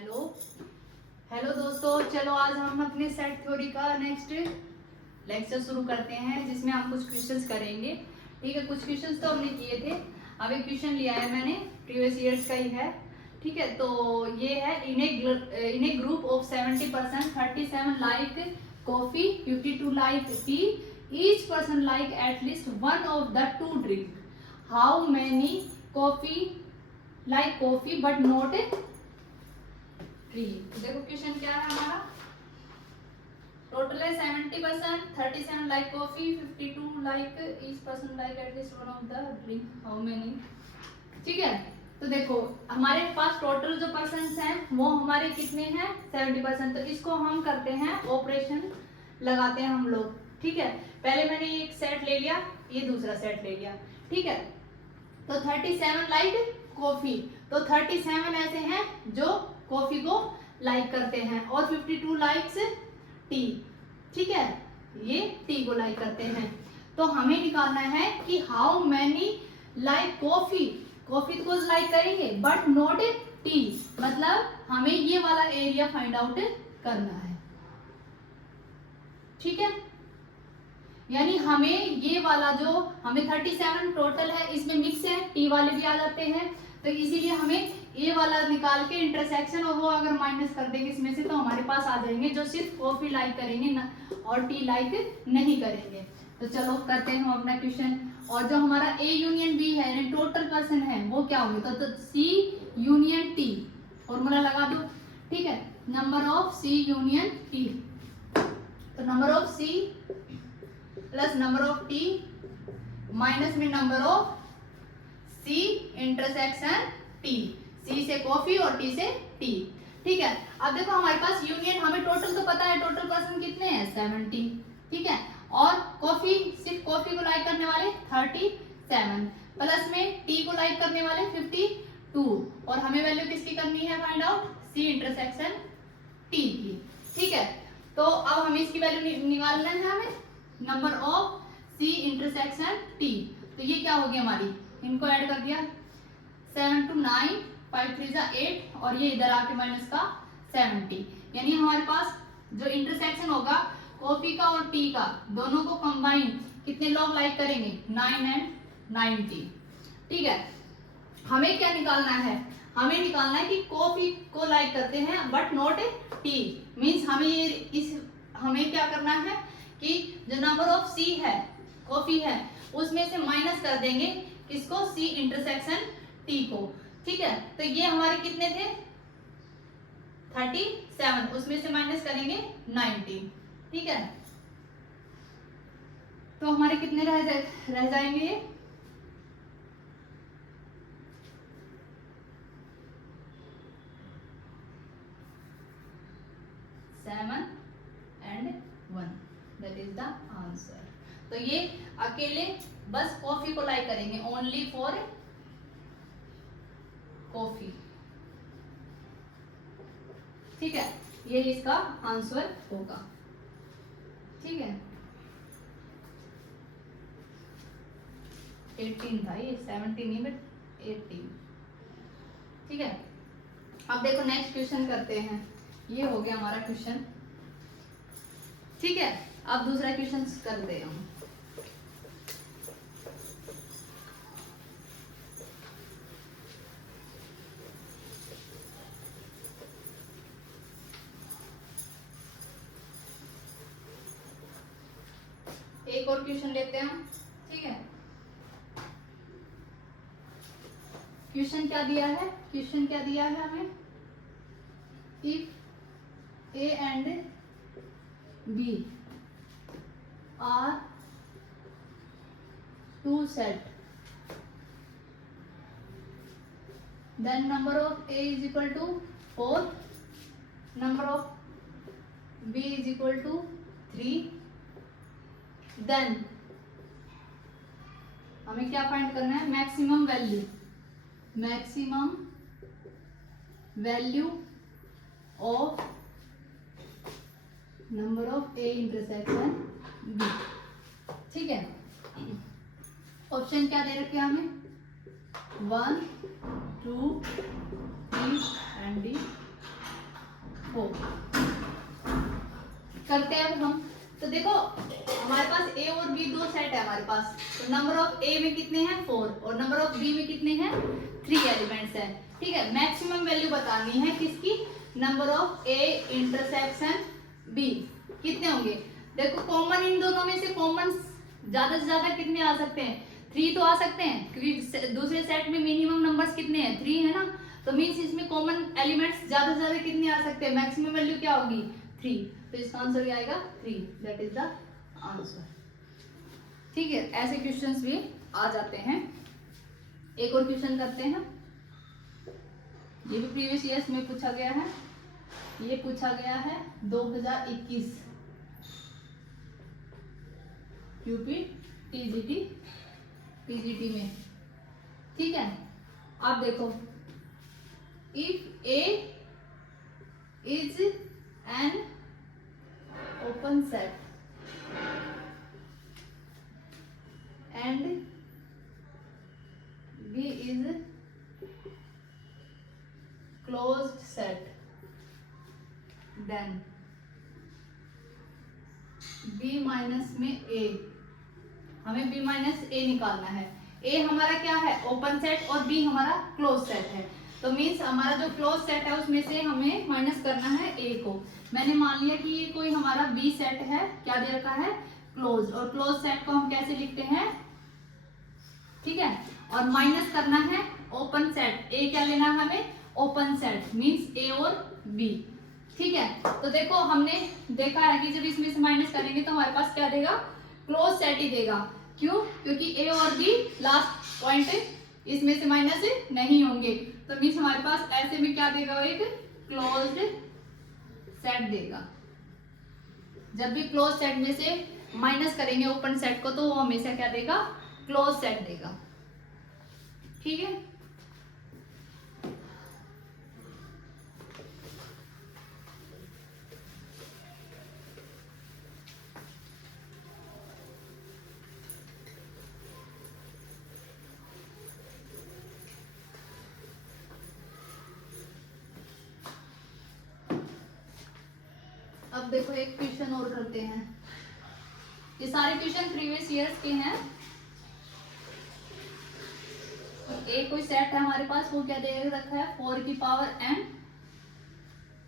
Hello hello दोस्तों, चलो आज हम अपने सेट थ्योरी का नेक्स्ट लेक्चर शुरू करते हैं, जिसमें हम कुछ क्वेश्चंस करेंगे। ठीक है, कुछ क्वेश्चंस तो हमने किए थे। अब एक क्वेश्चन लिया है मैंने, प्रीवियस ईयर्स का ही है। ठीक है, तो ये है in a group of 70%, 37 like coffee, 52 like tea, each person like at least one of the two drink. How many coffee like coffee but not tea. देखो क्वेश्चन क्या है हमारा। टोटल है 70%, 37 like coffee, 52 like each person like at least one of the drink, how many. ठीक है, तो देखो हमारे पास टोटल जो पर्सन हैं वो हमारे कितने हैं, 70%। तो इसको हम करते हैं ऑपरेशन लगाते हैं हम लोग। ठीक है, पहले मैंने एक सेट ले लिया, ये दूसरा सेट ले लिया। ठीक है, तो 37 लाइक कॉफी, तो 37 ऐसे हैं जो कॉफी को लाइक करते हैं और 52 लाइक्स टी। ठीक है, ये टी को लाइक करते हैं। तो हमें निकालना है कि how many like coffee, coffee को लाइक करेंगे बट नॉट टी, मतलब हमें ये वाला एरिया फाइंड आउट करना है। ठीक है, यानी हमें ये वाला जो हमें 37 टोटल है, इसमें मिक्स है, टी वाले भी आ जाते हैं, तो इसीलिए हमें ये वाला निकाल के इंटरसेक्शन और वो अगर माइनस कर देंगे इसमें से, तो हमारे पास आ जाएंगे जो सिर्फ कॉफी लाइक करेंगे ना, और टी लाइक नहीं करेंगे। तो चलो करते हैं हम अपना क्वेश्चन। और जो हमारा ए यूनियन बी है यानी टोटल पर्सन है वो क्या होंगे, तो सी यूनियन टी, फॉर्मूला लगा दो। ठीक है, number of C union T, तो number of C plus number of T minus में number of C intersection T, C से कॉफी और टी से टी। ठीक है, अब देखो हमारे पास यूनियन, हमें टोटल तो पता है, टोटल पर्सन कितने हैं 70। ठीक है, और कॉफी, सिर्फ कॉफी को लाइक करने वाले 37, प्लस में टी को लाइक करने वाले 52, और हमें वैल्यू किसकी करनी है find out, C intersection T की। ठीक है, तो अब हमें इसकी वैल्यू निकालना है, हमें number of C intersection T. तो ये क्या होगी हमारी, इनको ऐड कर दिया, 7 to 9, 5 3 8, और ये इधर आके माइनस का 70, यानी हमारे पास जो इंटरसेक्शन होगा कॉफी का और टी का, दोनों को कंबाइन कितने लोग लाइक करेंगे, 9 and 90। ठीक है, हमें क्या निकालना है, हमें निकालना है कि कॉफी को लाइक करते हैं बट नॉट टी, मीन्स हमें क्या करना है कि जो नंबर ऑफ सी है, कॉफी है, उसमें से माइनस कर देंगे किसको, सी इंटरसेक्शन टी को। ठीक है, तो ये हमारे कितने थे 37, उसमें से माइनस करेंगे 90। ठीक है, तो हमारे कितने रह जाएंगे ये, seven and 1, that is the answer. तो ये अकेले बस कॉफी को लाइक करेंगे, ओनली फॉर कॉफी। ठीक है, ये इसका आंसर होगा। ठीक है, 18 था ये, 70 नहीं बट 18। ठीक है, अब देखो नेक्स्ट क्वेश्चन करते हैं, ये हो गया हमारा क्वेश्चन। ठीक है, अब दूसरा क्वेश्चन करते हैं हम। एक और क्वेश्चन लेते हैं हम। ठीक है, क्वेश्चन क्या दिया है, क्वेश्चन क्या दिया है हमें, if A and B are two set, then number of a is equal to 4, number of b is equal to 3, then हमें क्या फाइंड करना है, maximum value, maximum value of number of A intersection B. ठीक है, option क्या दे रखे हमें, 1 2 3 and D, 4 करते हैं अब हम। तो देखो हमारे पास ए और बी दो सेट है हमारे पास, तो नंबर ऑफ ए में कितने हैं 4 और नंबर ऑफ बी में कितने हैं 3 एलिमेंट्स हैं। ठीक है, मैक्सिमम वैल्यू बतानी है किसकी, number of A intersection B कितने होंगे। देखो कॉमन इन दोनों में से कॉमन ज्यादा से ज्यादा कितने आ सकते हैं, 3 तो आ सकते हैं, क्योंकि दूसरे सेट में मिनिमम नंबर्स कितने हैं 3 है ना, तो मीन्स इसमें कॉमन एलिमेंट्स ज्यादा से ज्यादा कितने आ सकते हैं, मैक्सिमम वैल्यू क्या होगी 3, तो इसका आंसर क्या आएगा 3, दैट इज द आंसर। ठीक है, ऐसे क्वेश्चंस भी आ जाते हैं। एक और क्वेश्चन करते हैं, ये भी प्रीवियस ईयर्स में पूछा गया है, ये पूछा गया है 2021 यूपी टीजीटी में। ठीक है, आप देखो, if A is an open set and B is closed set, then B minus में A, हमें B माइनस A निकालना है। A हमारा क्या है ओपन सेट और B हमारा क्लोज सेट है, तो मीन्स हमारा जो क्लोज सेट है उसमें से हमें माइनस करना है A को। मैंने मान लिया कि ये कोई हमारा B सेट है, क्या दे रखा है क्लोज, और क्लोज सेट को हम कैसे लिखते हैं, ठीक है, और माइनस करना है ओपन सेट, ए क्या लेना है हमें ओपन सेट, मींस ए और बी। ठीक है, तो देखो हमने देखा है कि जब इसमें से माइनस करेंगे तो हमारे पास क्या देगा क्लोज सेट ही देगा। क्यों, क्योंकि ए और बी लास्ट पॉइंट इसमें से माइनस नहीं होंगे, तो मींस हमारे पास ऐसे में क्या देगा एक क्लोज्ड सेट देगा। जब भी क्लोज सेट में से माइनस करेंगे ओपन सेट को तो वो हमेशा क्या देगा क्लोज सेट देगा। ठीक है, अब देखो एक क्वेश्चन और करते हैं, ये सारे क्वेश्चन प्रीवियस ईयर्स के हैं। एक कोई सेट है हमारे पास, वो क्या दे रखा है 4 की power n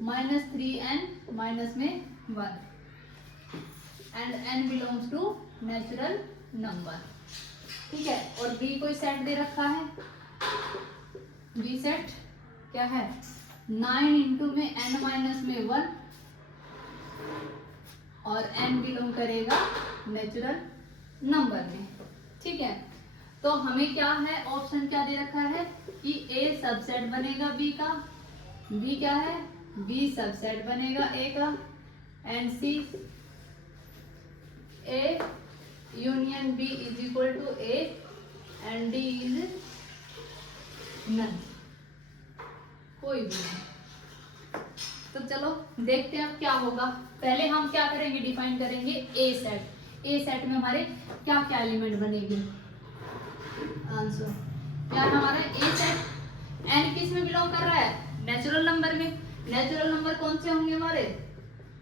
minus 3n minus में 1 and n belongs to natural number. ठीक है, और b कोई सेट दे रखा है, b सेट क्या है 9 इंटू में n माइनस में 1 और n बिलोंग करेगा नेचुरल नंबर में। ठीक है, तो हमें क्या है ऑप्शन क्या दे रखा है कि a सबसेट बनेगा b का, b क्या है b सबसेट बनेगा a का, and c a union b is equal to a and d is none, कोई भी नहीं। तो चलो देखते हैं अब क्या होगा। पहले हम क्या करेंगे डिफाइन करेंगे ए सेट, ए सेट में हमारे क्या क्या एलिमेंट बनेंगे। आंसर क्या हमारा ए सेट एन किस में बिलोंग कर रहा है नेचुरल नंबर में। नेचुरल नंबर कौन से होंगे हमारे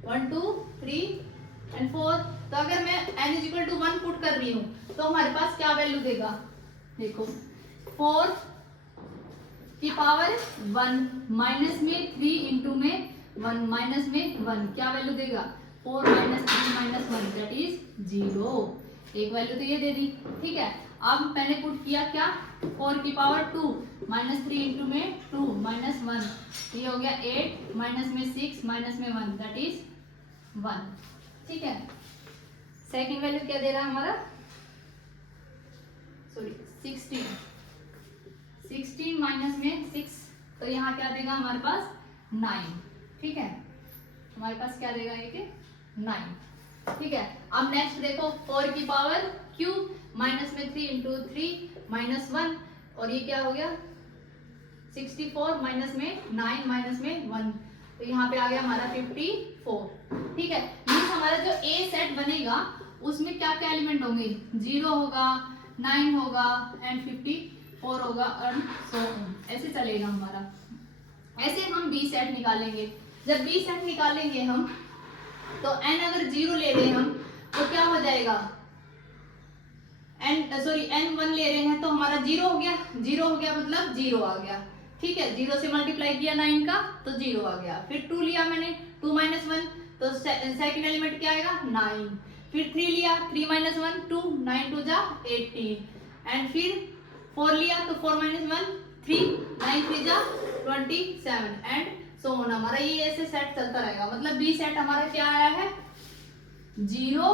1 2 3 एंड 4। तो अगर मैं n is equal to 1 put कर रही हूँ तो हमारे पास क्या वैल्यू देगा, देखो 4 की पावर 1 माइनस में 3 इंटू में 1 माइनस में 1 क्या वैल्यू देगा 4 माइनस 3 माइनस 1 दैट इज 0। एक वैल्यू तो ये दे दी। ठीक है, अब मैंने पुट किया क्या 4 की पावर 2 माइनस 3 इंटू में 2 माइनस 1, ये हो गया 8 माइनस में 6 माइनस में 1 दैट इज 1। ठीक है, सेकेंड वैल्यू क्या दे रहा है हमारा, सॉरी 16 माइनस में 6, तो यहाँ क्या देगा हमारे पास 9। ठीक है, हमारे पास क्या देगा ये 9। ठीक है, अब नेक्स्ट देखो 4 की पावर क्यूब माइनस में 3 इंटू 3 माइनस 1, और ये क्या हो गया 64 माइनस में 9 माइनस में 1, तो यहाँ पे आ गया हमारा 54। ठीक है, मीन्स हमारा जो ए सेट बनेगा उसमें क्या क्या एलिमेंट होंगे 0 होगा 9 होगा एंड 54 होगा और 100 ऐसे चलेगा हमारा। ऐसे हम बी सेट निकालेंगे। जब बी सेट निकालेंगे हम तो n अगर 0 ले रहे हैं हम तो क्या हो जाएगा, n1 ले रहे हैं तो हमारा 0 हो गया, 0 हो गया मतलब 0 आ गया, ठीक है। 0 से मल्टीप्लाई किया 9 का तो 0 आ गया। फिर 2 लिया मैंने, 2 - 1 तो सेकंड एलिमेंट क्या आएगा 9। फिर 3 लिया, 3 - 1 2, 9 2 जा 18 एंड फिर 4 लिया तो 4 - 1 3, 9 3 जा 27 एंड सो ऑन। हमारा ये ऐसे सेट चलता रहेगा, मतलब बी सेट हमारा क्या आया है 0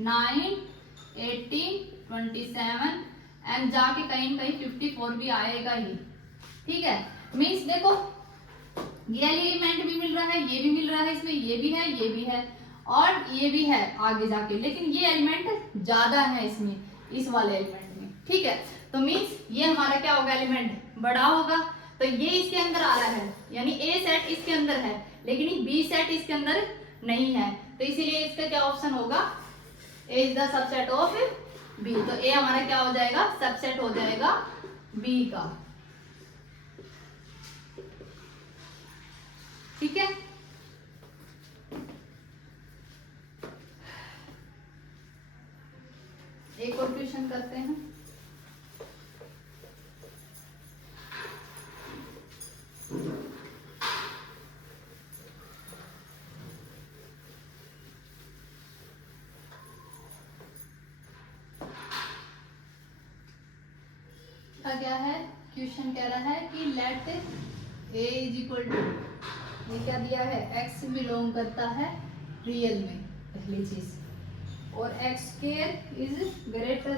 9 18 27 एंड जाके कहीं न कहीं 54 भी आएगा ही, ठीक है। मीन्स देखो ये एलिमेंट भी मिल रहा है, ये भी मिल रहा है, इसमें ये भी है, ये भी है और ये भी है आगे जाके, लेकिन ये एलिमेंट ज्यादा है इसमें, इस वाले एलिमेंट में, ठीक है। तो मीन्स ये हमारा क्या होगा एलिमेंट बड़ा होगा, तो ये इसके अंदर आ रहा है, यानी ए सेट इसके अंदर है लेकिन बी सेट इसके अंदर नहीं है, तो इसीलिए इसका क्या ऑप्शन होगा, A is the subset of B. तो ए हमारा क्या हो जाएगा, सबसेट हो जाएगा बी का, ठीक है। एक और क्वेश्चन करते हैं। क्या है क्वेश्चन, कह रहा है कि let A is equal to, ये क्या दिया है x बिलोंग करता है रियल में, पहली चीज, और x square is greater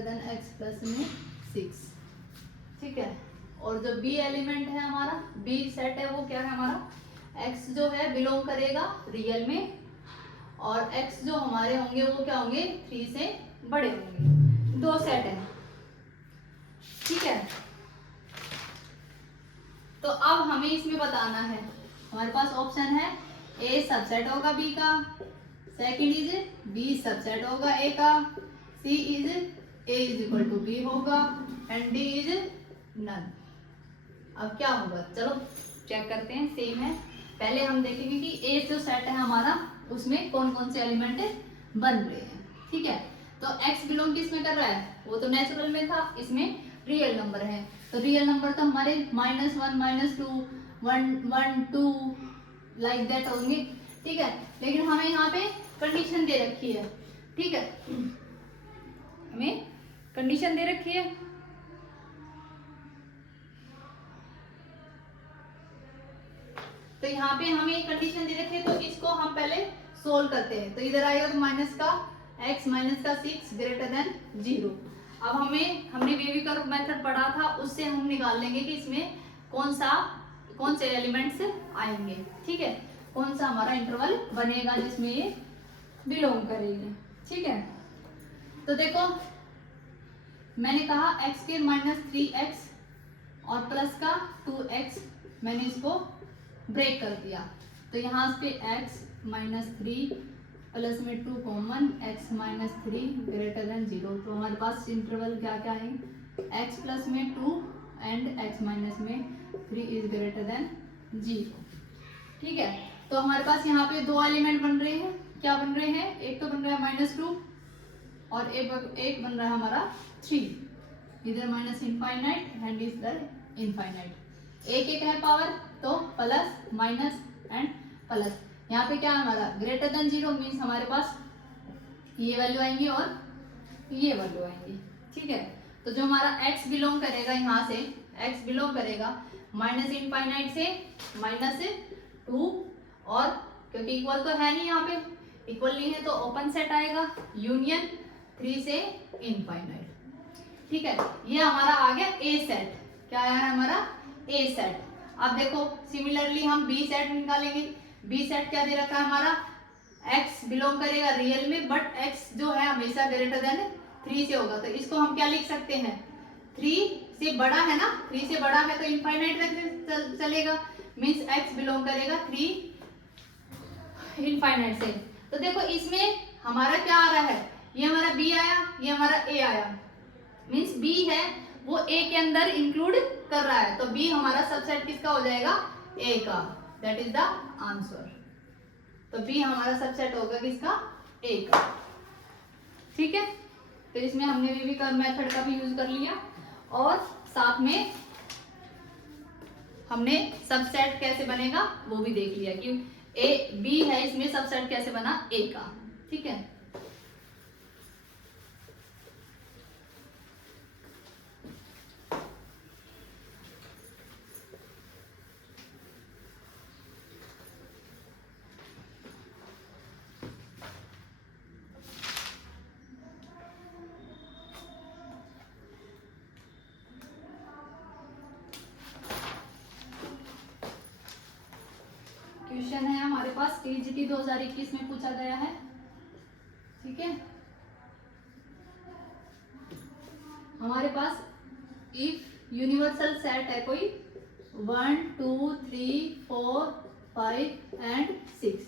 than x plus में 6, ठीक है। और जो b एलिमेंट है हमारा, b सेट है वो क्या है हमारा, x जो है बिलोंग करेगा रियल में और x जो हमारे होंगे वो क्या होंगे 3 से बड़े होंगे, दो सेट है, ठीक है। तो अब हमें इसमें बताना है, हमारे पास ऑप्शन है ए सबसेट होगा बी का, सेकंड इज बी सबसेट होगा ए का, C is A is equal to B होगा एंड डी इज नन। अब क्या होगा, चलो चेक करते हैं, सेम है। पहले हम देखेंगे कि ए जो सेट है हमारा उसमें कौन कौन से एलिमेंट बन रहे हैं, ठीक है। तो x बिलोंग किस में कर रहा है, वो तो नेचुरल में था, इसमें रियल नंबर है, तो रियल नंबर तो हमारे -1 -2 1 1 2 लाइक दैट होंगे, ठीक है। लेकिन हमें यहाँ पे कंडीशन दे रखी है, ठीक है, हमें कंडीशन दे रखी है, तो यहाँ पे हमें एक कंडीशन दे रखी है, तो इसको हम पहले सोल्व करते हैं। तो इधर आएगा तो माइनस का 6 ग्रेटर देन 0। अब हमने बेबी कर्व मेथड पढ़ा था, उससे हम निकाल लेंगे कि इसमें कौन से एलिमेंट्स आएंगे, ठीक है, कौन सा हमारा इंटरवल बनेगा जिसमें ये बिलोंग करेंगे, ठीक है। तो देखो मैंने कहा x के -3x और प्लस का 2x, मैंने इसको ब्रेक कर दिया, तो यहाँ पे x -3 प्लस में 2 कॉमन, x -3 ग्रेटर देन 0, तो हमारे पास इंटरवल क्या क्या है, x प्लस में 2 एंड x माइनस में 3 इज ग्रेटर देन 0, ठीक है। तो हमारे पास यहाँ पे दो एलिमेंट बन रहे हैं, क्या बन रहे हैं, एक तो बन रहा है -2 और एक बन रहा है हमारा 3, इधर माइनस इनफाइनाइट एंड इधर इनफाइनाइट, एक है पावर, तो प्लस माइनस एंड प्लस, यहाँ पे क्या है हमारा ग्रेटर देन 0 मीन्स हमारे पास ये वैल्यू आएंगी और ये वैल्यू आएंगी, ठीक है। तो जो हमारा x बिलोंग करेगा, यहाँ से x बिलोंग करेगा -इनफाइनाइट से -2, और क्योंकि इक्वल तो है नहीं, यहाँ पे इक्वल नहीं है तो ओपन सेट आएगा, यूनियन 3 से इनफाइनाइट, ठीक है। ये हमारा आ गया ए सेट, क्या आया है हमारा ए सेट। अब देखो सिमिलरली हम बी सेट निकालेंगे, बी सेट क्या दे रखा है हमारा, x बिलोंग करेगा रियल में बट x जो है हमेशा ग्रेटर देन 3 से होगा, तो इसको हम क्या लिख सकते हैं, 3 से बड़ा है ना, 3 से बड़ा है तो इनफाइनाइट तक चलेगा, मीन्स x बिलोंग करेगा 3 इनफाइनाइट से। तो देखो इसमें हमारा क्या आ रहा है, ये हमारा b आया, ये हमारा a आया, मीन्स b है वो ए के अंदर इंक्लूड कर रहा है, तो बी हमारा सबसेट किसका हो जाएगा, ए का। That is the answer. तो बी हमारा सबसेट होगा किसका, ए का। ठीक है, तो इसमें हमने वी का मेथड का भी यूज कर लिया और साथ में हमने सबसेट कैसे बनेगा वो भी देख लिया कि ए बी है, इसमें सबसेट कैसे बना ए का। ठीक है, क्वेश्चन है हमारे पास टीजीटी 2021 में पूछा गया है। ठीक है, हमारे पास इफ यूनिवर्सल सेट है कोई 1 2 3 4 5 एंड 6।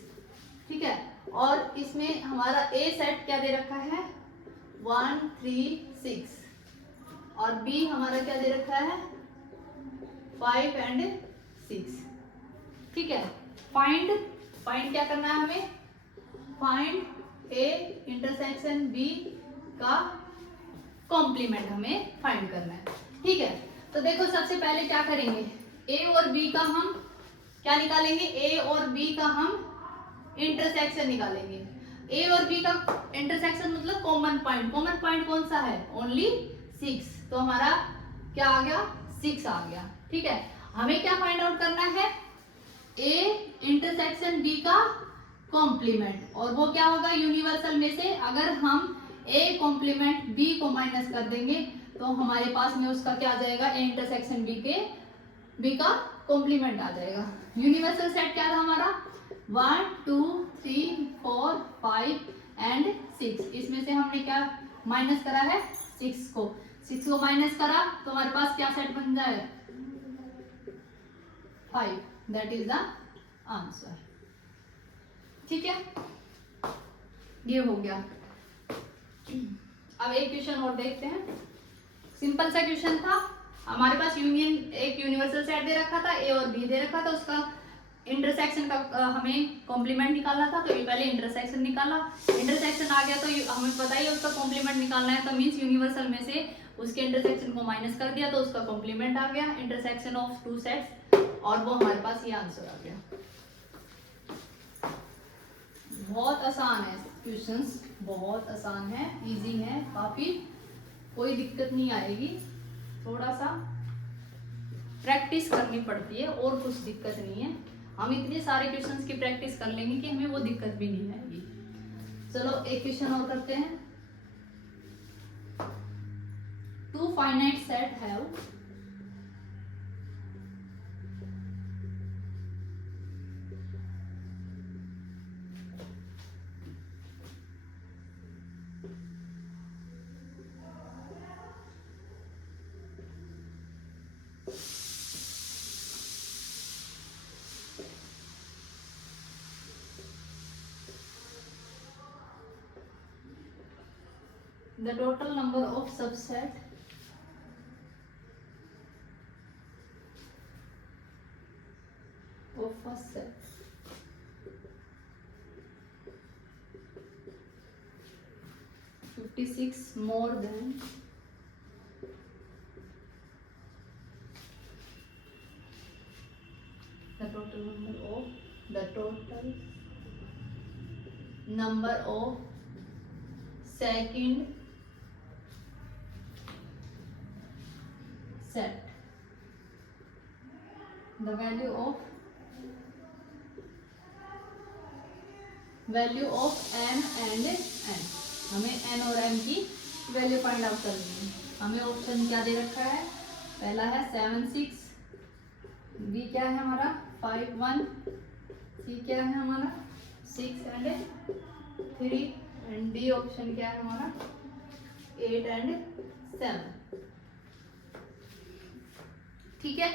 ठीक है, और इसमें हमारा ए सेट क्या दे रखा है 1 3 6 और बी हमारा क्या दे रखा है 5 एंड 6। ठीक है, फाइंड क्या करना है हमें, फाइंड ए इंटरसेक्शन बी का कॉम्प्लीमेंट हमें फाइंड करना है। ठीक है, तो देखो सबसे पहले क्या करेंगे, ए और बी का हम क्या निकालेंगे, ए और बी का हम इंटरसेक्शन निकालेंगे। ए और बी का इंटरसेक्शन मतलब कॉमन पॉइंट कौन सा है, ओनली 6। तो हमारा क्या आ गया 6 आ गया। ठीक है, हमें क्या फाइंड आउट करना है, ए इंटरसेक्शन बी का कॉम्प्लीमेंट, और वो क्या होगा यूनिवर्सल में से अगर हम ए कॉम्प्लीमेंट बी को माइनस कर देंगे तो हमारे पास में उसका क्या आ जाएगा, ए इंटरसेक्शन बी का कॉम्प्लीमेंट आ जाएगा। यूनिवर्सल सेट क्या था हमारा 1 2 3 4 5 एंड 6। इसमें से हमने क्या माइनस करा है 6 को माइनस करा तो हमारे पास क्या सेट बन जाए 5। That is the answer. ठीक है, ये हो गया। अब एक क्वेश्चन और देखते हैं। सिंपल सा क्वेश्चन था, हमारे पास एक यूनिवर्सल सेट दे रखा था, ए और बी दे रखा था, उसका इंटरसेक्शन का हमें कॉम्प्लीमेंट निकालना था। तो ये पहले इंटरसेक्शन निकाला, इंटरसेक्शन आ गया तो हमें पता ही है उसका कॉम्प्लीमेंट निकालना है, तो मीन्स यूनिवर्सल में से उसके इंटरसेक्शन को माइनस कर दिया तो उसका कॉम्प्लीमेंट आ गया, इंटरसेक्शन ऑफ 2 सेट्स, और वो हमारे पास ये आंसर आ गया। बहुत आसान है क्वेश्चंस, बहुत आसान है, इजी है काफी, कोई दिक्कत नहीं आएगी। थोड़ा सा प्रैक्टिस करनी पड़ती है और कुछ दिक्कत नहीं है। हम इतने सारे क्वेश्चंस की प्रैक्टिस कर लेंगे कि हमें वो दिक्कत भी नहीं आएगी। चलो एक क्वेश्चन और करते हैं। 2 finite set have the total number of subset of first set (56) more than the total number of second set, the value of m and n। हमें n और m की वैल्यू फाइंड आउट करनी है। हमें option क्या दे रखा है, पहला है 7 6, बी क्या है हमारा 5 1, सी क्या है हमारा 6 एंड 3, एंड डी ऑप्शन क्या है हमारा 8 एंड 7। ठीक है,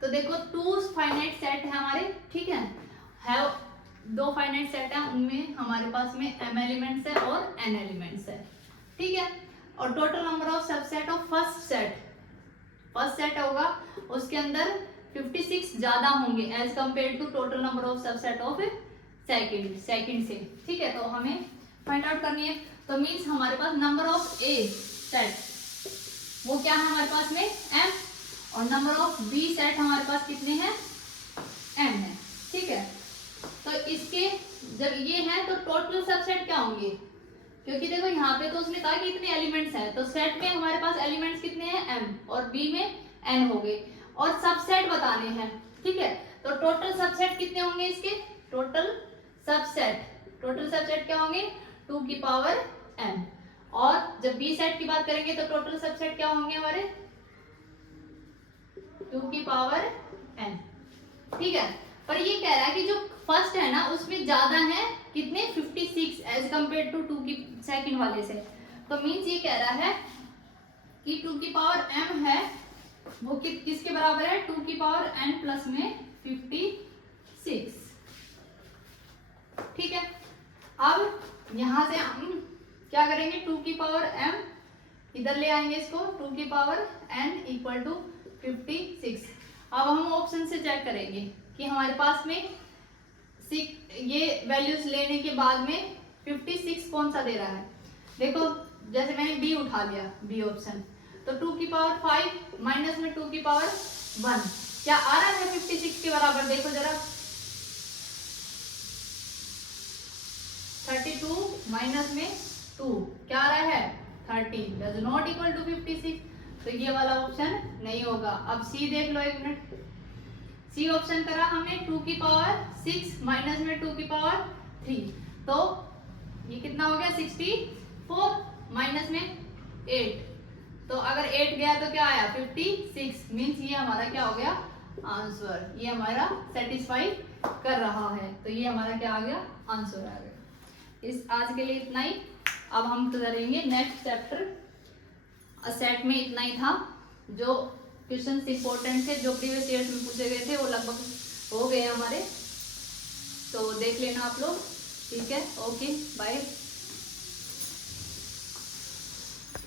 तो देखो 2 फाइनाइट सेट है हमारे। ठीक है, 2 फाइनाइट सेट है, उनमें हमारे पास में m एलिमेंट्स है और n एलिमेंट्स है। ठीक है, और total number of subset of first set first set होगा उसके अंदर 56 ज्यादा होंगे as compare to total number of subset of second से। ठीक है, तो हमें फाइंड आउट करनी है। तो मीन्स हमारे पास नंबर ऑफ ए सेट वो क्या है हमारे पास में m, और नंबर ऑफ बी सेट हमारे पास कितने हैं n है। ठीक है, तो इसके जब ये है तो टोटल सबसेट क्या होंगे, क्योंकि देखो यहाँ पे तो उसने कहा कि इतने एलिमेंट्स हैं, तो सेट में हमारे पास एलिमेंट्स कितने हैं m और b में n हो गए, और सबसेट बताने हैं। ठीक है, तो टोटल सबसेट कितने होंगे इसके, टोटल सबसेट क्या होंगे 2 की पावर n, और जब b सेट की बात करेंगे तो टोटल सबसेट क्या होंगे हमारे 2 की पावर n। ठीक है, पर ये कह रहा है कि जो फर्स्ट है ना उसमें ज्यादा है कितने 56 एज कंपेयर टू 2 की सेकंड वाले से। तो मींस ये कह रहा है कि 2 की पावर m है वो किसके बराबर है 2 की पावर n प्लस में 56। ठीक है, अब यहां से हम क्या करेंगे 2 की पावर m इधर ले आएंगे इसको 2 की पावर n इक्वल टू 56। अब हम ऑप्शन से चेक करेंगे कि हमारे पास में ये वैल्यूज लेने के बाद में 56 कौन सा दे रहा है। देखो जैसे मैंने बी उठा लिया, बी ऑप्शन, तो 2 की पावर 5 माइनस में 2 की पावर 1 क्या आ रहा है 56 के बराबर। देखो जरा 32 माइनस में 2 क्या आ रहा है 30, डज नॉट इक्वल टू 56, तो ये वाला ऑप्शन नहीं होगा। अब सी देख लो एक मिनट, सी ऑप्शन करा हमने 2 की पावर 6 माइनस में 2 की पावर 3, तो ये कितना हो गया 64 माइनस में 8, तो अगर 8 गया तो क्या आया 56, मीन्स ये हमारा क्या हो गया आंसर, ये हमारा सेटिस्फाई कर रहा है, तो ये हमारा क्या आ गया आंसर आ गया। इस आज के लिए इतना ही, अब हम करेंगे नेक्स्ट चैप्टर। सेट में इतना ही था, जो क्वेश्चंस इंपॉर्टेंट थे जो प्रीवियस ईयर्स में पूछे गए थे वो लगभग हो गए हमारे, तो देख लेना आप लोग। ठीक है, ओके बाय।